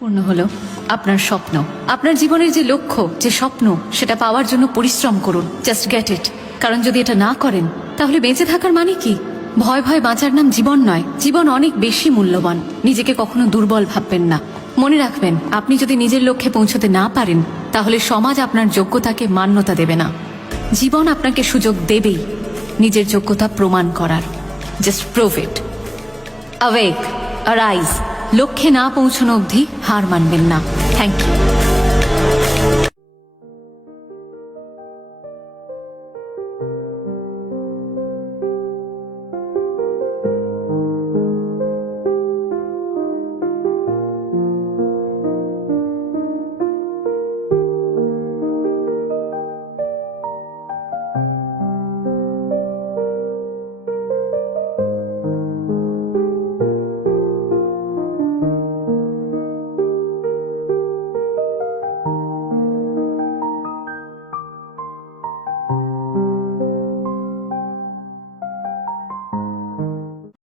পূর্ণ হলো আপনার স্বপ্ন, আপনার জীবনের যে লক্ষ্য, যে স্বপ্ন, সেটা পাওয়ার জন্য পরিশ্রম করুন। Just get it. কারণ যদি এটা না করেন তাহলে বেঁচে থাকার মানে কি? ভয় ভয় বাঁচার নাম জীবন নয়। জীবন অনেক বেশি মূল্যবান। নিজেকে কখনো দুর্বল ভাববেন না। মনে রাখবেন, আপনি যদি নিজের লক্ষ্যে পৌঁছতে না পারেন তাহলে সমাজ আপনার যোগ্যতাকে মান্যতা দেবে না। জীবন আপনাকে সুযোগ দেবেই নিজের যোগ্যতা প্রমাণ করার। Just prove it. Awake, arise. লক্ষ্যে না পৌঁছানো অবধি হার মানবেন না। Thank you.